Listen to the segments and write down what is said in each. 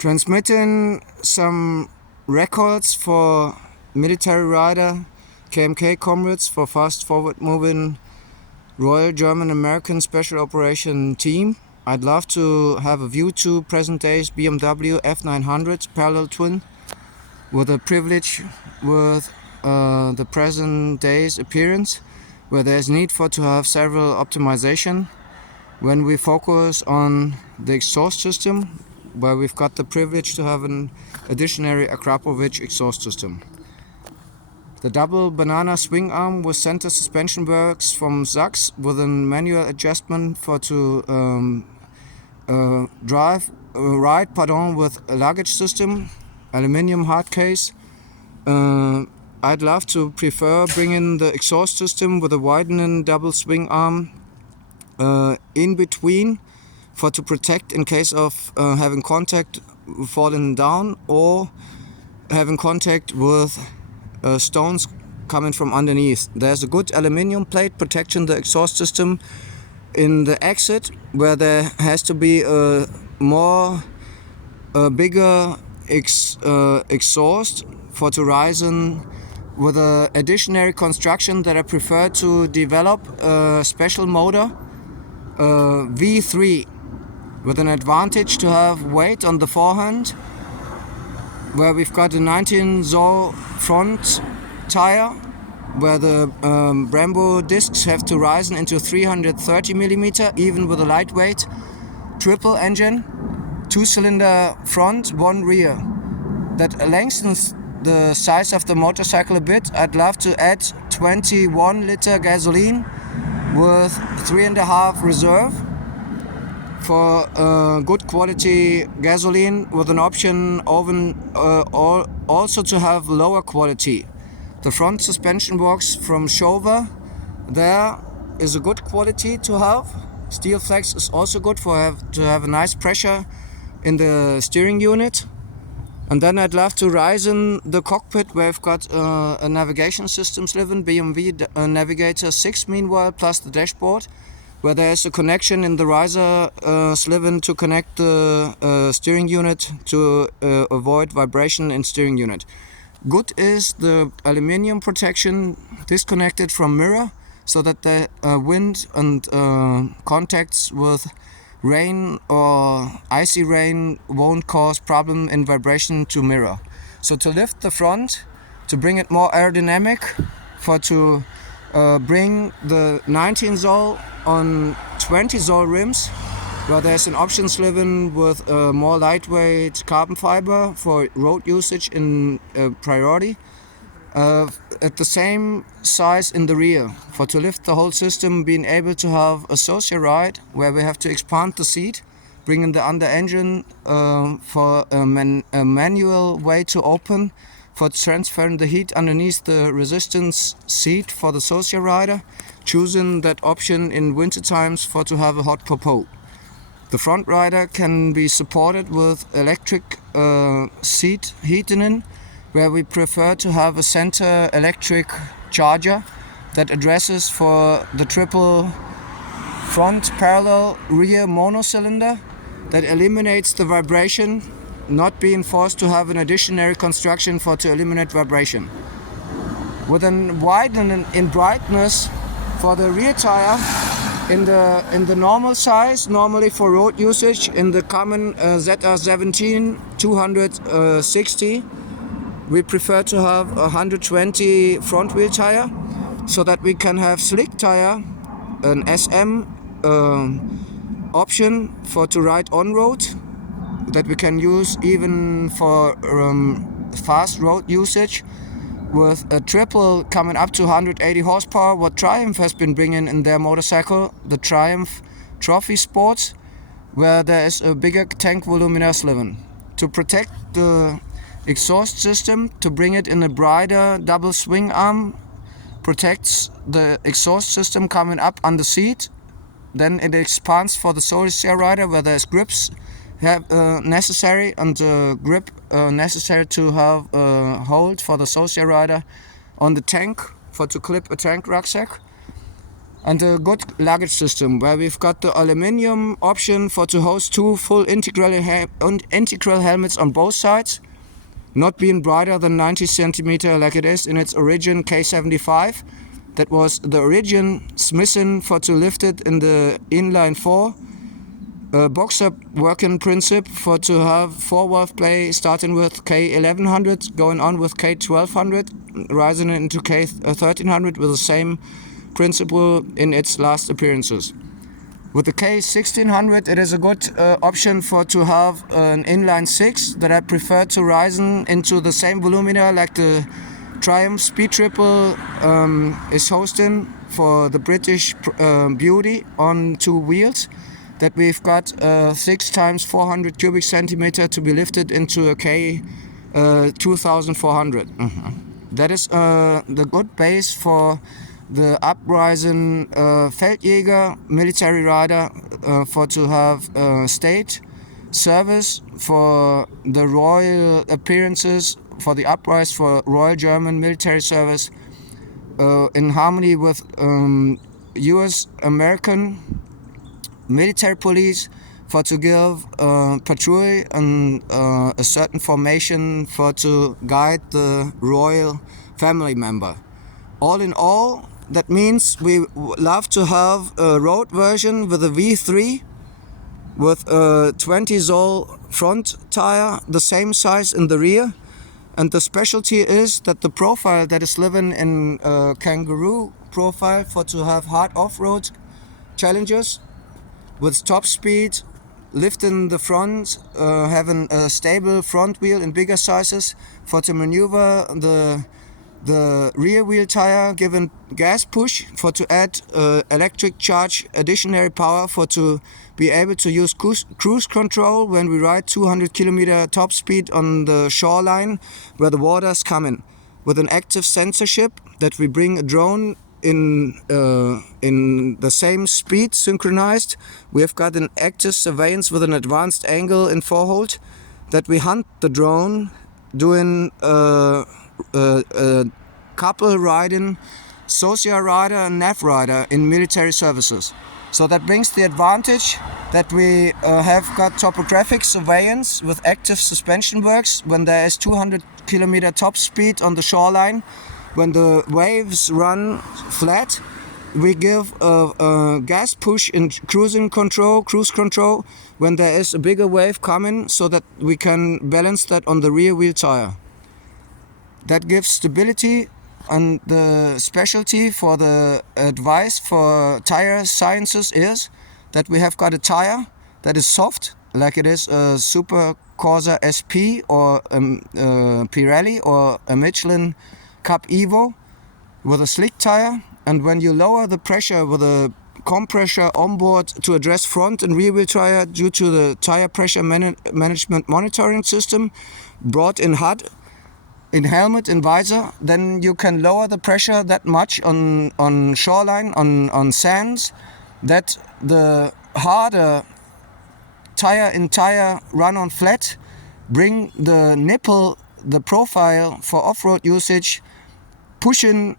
Transmitting some records for military rider KMK comrades for fast forward moving Royal German American Special Operation Team. I'd love to have a view to present day's BMW F900 parallel twin with a privilege with the present day's appearance, where there's need for to have several optimization when we focus on the exhaust system, where we've got the privilege to have an additional Akrapovic exhaust system. The double banana swing arm with center suspension works from Sachs with a manual adjustment for to ride with a luggage system, aluminium hard case. I'd love to prefer bringing the exhaust system with a widening double swing arm in between for to protect in case of having contact falling down or having contact with stones coming from underneath. There's a good aluminium plate protection the exhaust system in the exit, where there has to be a bigger exhaust for to rise in with an additional construction that I prefer to develop a special motor V3 with an advantage to have weight on the forehand, where we've got a 19 Zoll front tire, where the Brembo discs have to rise into 330 millimeter, even with a lightweight triple engine, 2-cylinder front, 1 rear. That lengthens the size of the motorcycle a bit. I'd love to add 21 liter gasoline with 3.5 reserve for good quality gasoline, with an option also to have lower quality. The front suspension box from Shover there is a good quality to have. Steel flex is also good to have a nice pressure in the steering unit. And then I'd love to rise in the cockpit, where I've got a navigation system driven BMW Navigator 6 meanwhile, plus the dashboard, where there's a connection in the riser sliven to connect the steering unit to avoid vibration in steering unit. Good is the aluminium protection disconnected from mirror, so that the wind and contacts with rain or icy rain won't cause problem in vibration to mirror. So to lift the front, to bring it more aerodynamic, to bring the 19 Zoll on 20 Zoll rims, where there's an option driven with a more lightweight carbon fiber for road usage in priority. At the same size in the rear, to lift the whole system, being able to have a social ride where we have to expand the seat, bringing the under engine for a manual way to open, for transferring the heat underneath the resistance seat for the social rider, choosing that option in winter times for to have a hot popo. The front rider can be supported with electric seat heating, where we prefer to have a center electric charger that addresses for the triple front parallel rear monocylinder, that eliminates the vibration, not being forced to have an additional construction to eliminate vibration. With a widening in brightness for the rear tire in the normal size, normally for road usage, in the common ZR17 260, we prefer to have a 120 front wheel tire, so that we can have slick tire, an SM option to ride on road, that we can use even for fast road usage, with a triple coming up to 180 horsepower, what Triumph has been bringing in their motorcycle, the Triumph Trophy Sports, where there is a bigger tank voluminous driven. To protect the exhaust system, to bring it in a brighter double swing arm, protects the exhaust system coming up on the seat. Then it expands for the social rider, where there's grips necessary, and the grip necessary to have a hold for the social rider on the tank to clip a tank rucksack. and a good luggage system where we've got the aluminium option for to host 2 full integral helmets on both sides, not being brighter than 90 centimeter like it is in its origin K75. That was the origin Smithin for to lift it in the inline 4. Boxer working principle for to have 4-valve play starting with K1100, going on with K1200, rising into K1300 with the same principle in its last appearances. With the K1600 it is a good option for to have an inline 6 that I prefer to rise into the same volumina like the Triumph Speed Triple is hosting for the British Beauty on 2 wheels. That we've got 6 times 400 cubic centimeter to be lifted into a K 2400. That is the good base for the uprising Feldjäger military rider for to have state service for the royal appearances, for the uprise for Royal German military service in harmony with US American military police for to give patrol and a certain formation for to guide the royal family member. All in all, that means we love to have a road version with a V3 with a 20 Zoll front tire, the same size in the rear, and the specialty is that the profile that is living in kangaroo profile for to have hard off-road challenges with top speed, lifting the front, having a stable front wheel in bigger sizes for to maneuver the rear wheel tire, giving gas push for to add electric charge additional power for to be able to use cruise control when we ride 200 kilometer top speed on the shoreline where the water's coming. With an active censorship that we bring a drone in the same speed synchronized. We have got an active surveillance with an advanced angle in forehold that we hunt the drone doing couple riding, social rider and nav rider in military services. So that brings the advantage that we have got topographic surveillance with active suspension works when there is 200 kilometer top speed on the shoreline. When the waves run flat, we give a gas push in cruise control when there is a bigger wave coming so that we can balance that on the rear wheel tire. That gives stability, and the specialty for the advice for tire sciences is that we have got a tire that is soft, like it is a Super Corsa SP or a Pirelli or a Michelin Cup Evo with a slick tire, and when you lower the pressure with a compressor on board to address front and rear wheel tire due to the tire pressure management monitoring system brought in HUD, in helmet and visor, then you can lower the pressure that much on shoreline, on sands, that the harder tire run on flat, bring the nipple, the profile for off-road usage, pushing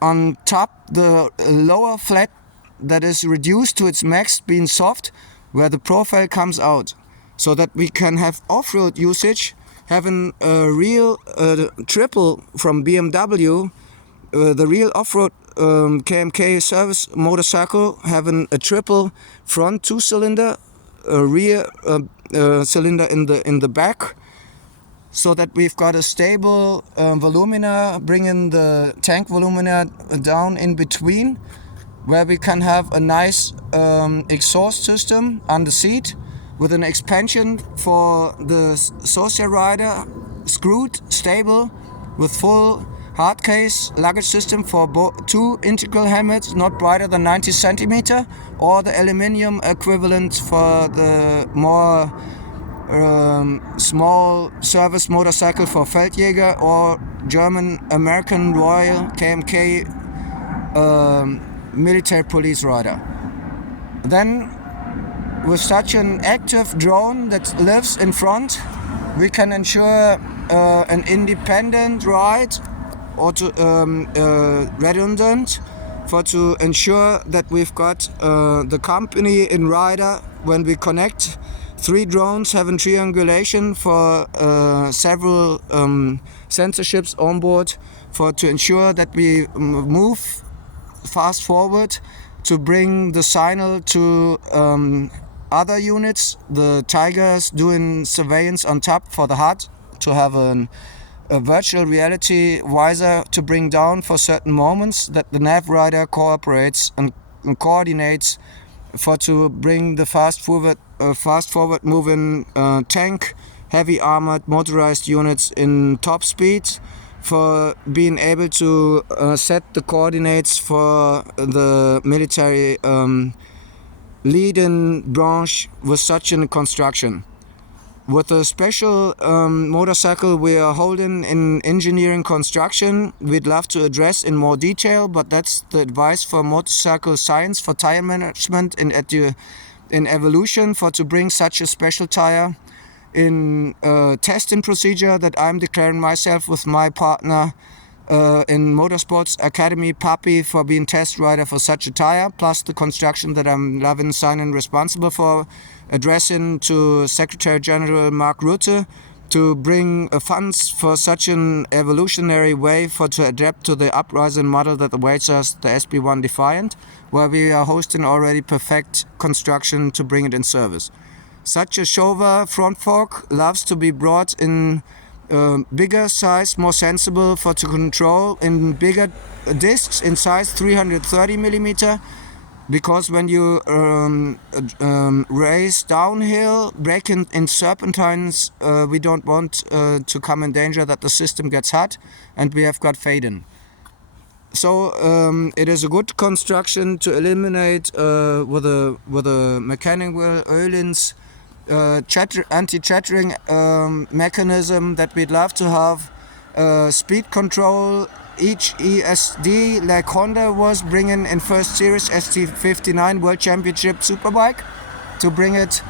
on top the lower flat that is reduced to its max being soft, where the profile comes out, so that we can have off-road usage having a real triple from BMW, the real off-road KMK service motorcycle having a triple front 2-cylinder, a rear cylinder in the back, so that we've got a stable volumina, bringing the tank volumina down in between, where we can have a nice exhaust system on the seat with an expansion for the social rider, screwed, stable, with full hard case luggage system for 2 integral helmets not brighter than 90 centimeter, or the aluminium equivalent for the more small service motorcycle for Feldjäger or German American Royal KMK military police rider. Then with such an active drone that lives in front, we can ensure an independent ride or redundant for to ensure that we've got the company in rider when we connect 3 drones having triangulation for several censorships on board for to ensure that we move fast forward to bring the signal to other units. The Tigers doing surveillance on top for the HUD to have a virtual reality visor to bring down for certain moments that the nav rider cooperates and coordinates for to bring the fast forward moving tank, heavy armored motorized units in top speed for being able to set the coordinates for the military lead-in branch with such a construction. With a special motorcycle we are holding in engineering construction, we'd love to address in more detail, but that's the advice for motorcycle science, for tire management in evolution, for to bring such a special tire in testing procedure that I'm declaring myself with my partner in Motorsports Academy, Papi, for being test rider for such a tire, plus the construction that I'm loving, signing, responsible for, addressing to Secretary General Mark Rutte to bring funds for such an evolutionary way for to adapt to the uprising model that awaits us, the SB1 Defiant, where we are hosting already perfect construction to bring it in service. Such a Showa front fork loves to be brought in bigger size, more sensible for to control in bigger discs in size 330 millimeter, because when you race downhill, braking in serpentines, we don't want to come in danger that the system gets hot, and we have got fade-in. So it is a good construction to eliminate with a mechanical Öhlins anti-chattering mechanism that we'd love to have speed control, each ESD like Honda was bringing in first series ST59 World Championship Superbike, to bring it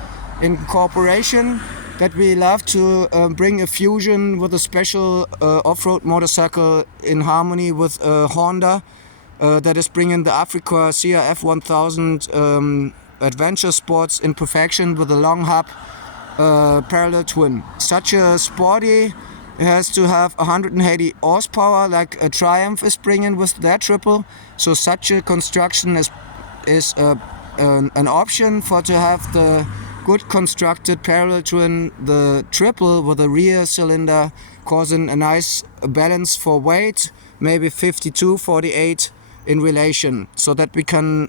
in cooperation, that we love to bring a fusion with a special off-road motorcycle in harmony with Honda that is bringing the Africa CRF 1000 adventure sports in perfection with a long hub parallel twin. Such a sporty has to have 180 horsepower like a Triumph is bringing with their triple, so such a construction is an option for to have the good constructed parallel twin, the triple with a rear cylinder, causing a nice balance for weight, maybe 52-48 in relation, so that we can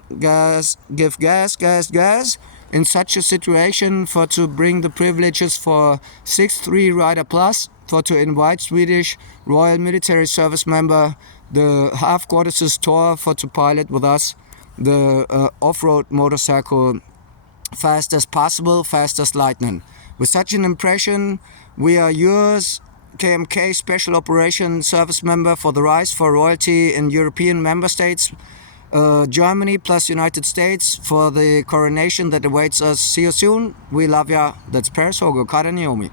give gas in such a situation for to bring the privileges for 6.3 Rider Plus, for to invite Swedish Royal Military Service member, the half-quarters tour, for to pilot with us the off-road motorcycle fast as possible, fast as lightning. With such an impression, we are yours, KMK Special Operation Service member for the Rise for Royalty in European member states, Germany plus United States, for the coronation that awaits us. See you soon. We love ya. That's Paris Hogo Karaniomi.